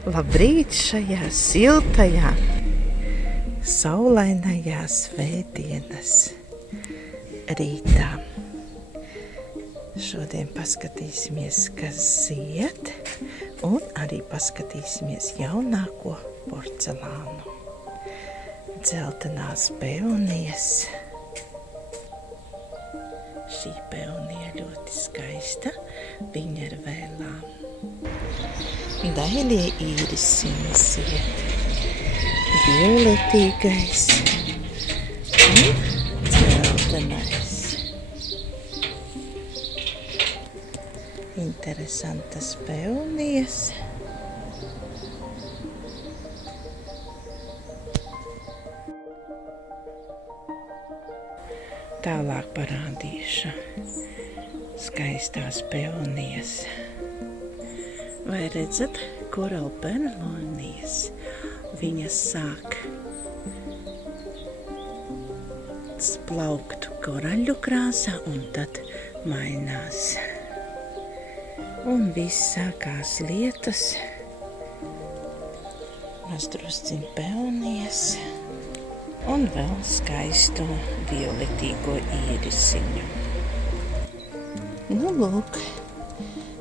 Labrīt šajā siltajā, saulainajā svētdienas rītā. Šodien paskatīsimies, kas zied, un arī paskatīsimies jaunāko porcelānu. Dzeltenās peonijas. Šī peonija ļoti skaista, viņa ir vēlām. Dailie īrisiņi zied, violetīgais un dzeltenais. Interesantas peonijas. Tālāk parādīšu skaistās peonijas. Vai redzat, koralpenonijas? Viņas sāk plaukt koraļu krāsā un tad mainās. Un viss sākās lietas. Mazdrusciņ peonijas un vēl skaisto violetīgo īrisiņu. Nu, lūk.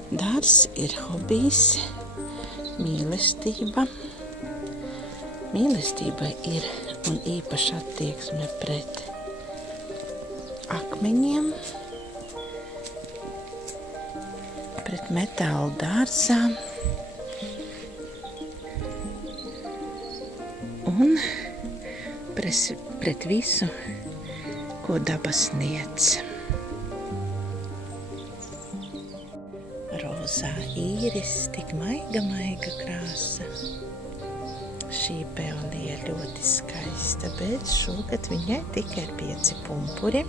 Dārzs ir hobijs, mīlestība. Mīlestība ir un īpaša attieksme pret akmeņiem, pret metāla dārzām un pret visu, ko daba sniedz. Rozā īris, tik maiga krāsa. Šī peonija ļoti skaista, bet šogad viņai tikai 5 pumpuri.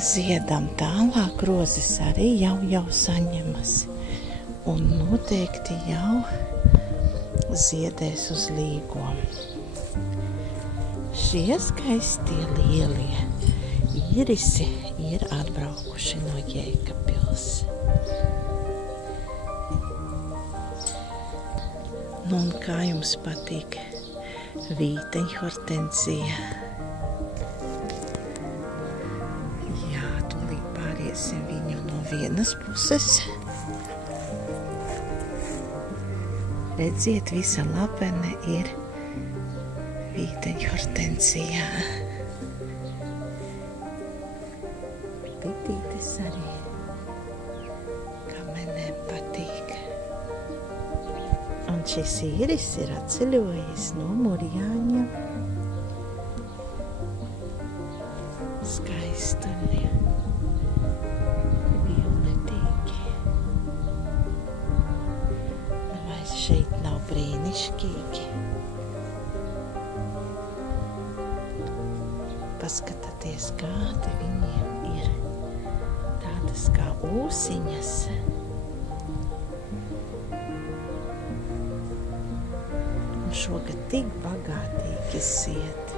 Ziedam tālāk, rozes arī jau saņemas. Un noteikti jau ziedēs uz līgo. Šie skaistie lielie īrisi ir atbraukuši no Jēkabpils. Nu, un kā jums patīk vīteņhortenzija? Jā, tūlīt pāriesim viņu no vienas puses. Redziet, visa lapene ir vīteņhortenzijā. Pitītes arī kamenēm patīk. Un šis īris ir atceļojis no Murjāņa. Skaistuļi, violetīgi. Vai šeit nav brīnišķīgi? Paskatieties, kādi viņiem ir. Tādas kā ūsiņas. Un šogad tik bagātīgi zied.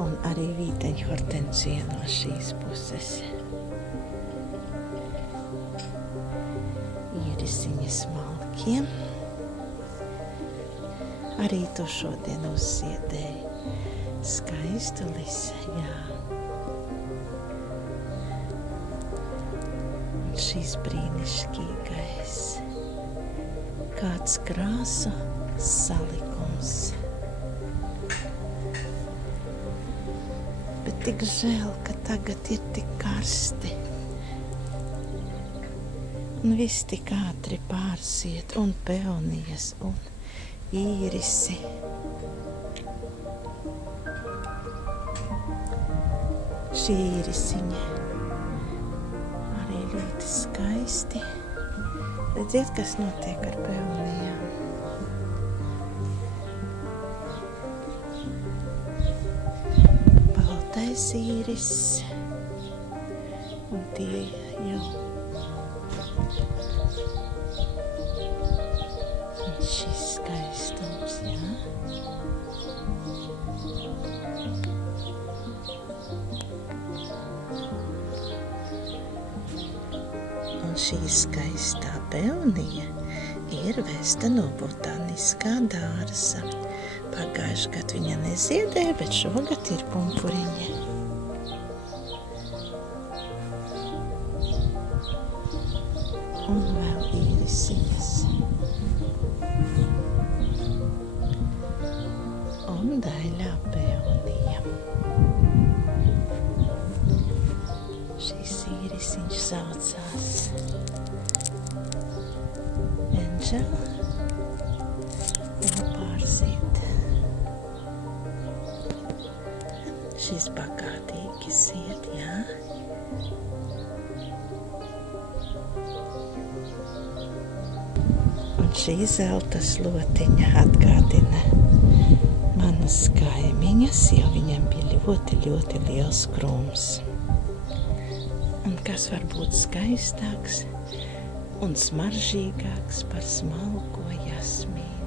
Un arī vīteņhortenzija no šīs puses. Īrisiņi smalkiem. Arī to šodien uzziedēju. Skaistulis, jā. Un šis brīnišķīgais. Kāds krāsu salikums. Bet tik žēl, ka tagad ir tik karsti. Un viss tik ātri pārsiet, un peonijas, un īrisi. Šī īrisiņa arī ļoti skaisti. Redziet, kas notiek ar peonijām. Baltais īris. Un tie jau. Un šis skaistums, jā. šī skaistā peonija ir vesta no botāniskā dārza. Pagājuši gadu viņa neziedēja, bet šogad ir pumpuriņa. Un vēl īrisiņas. Un daļā peonija. Šis īrisiņš saucās Angel. Vēl pārsīt. Šis bagātīgi zied, jā. Un šī zelta slotiņa atgādina manas kaimiņas, jo viņam bija ļoti, ļoti liels krūms. Un kas var būt skaistāks un smaržīgāks par smalko jasmīnu.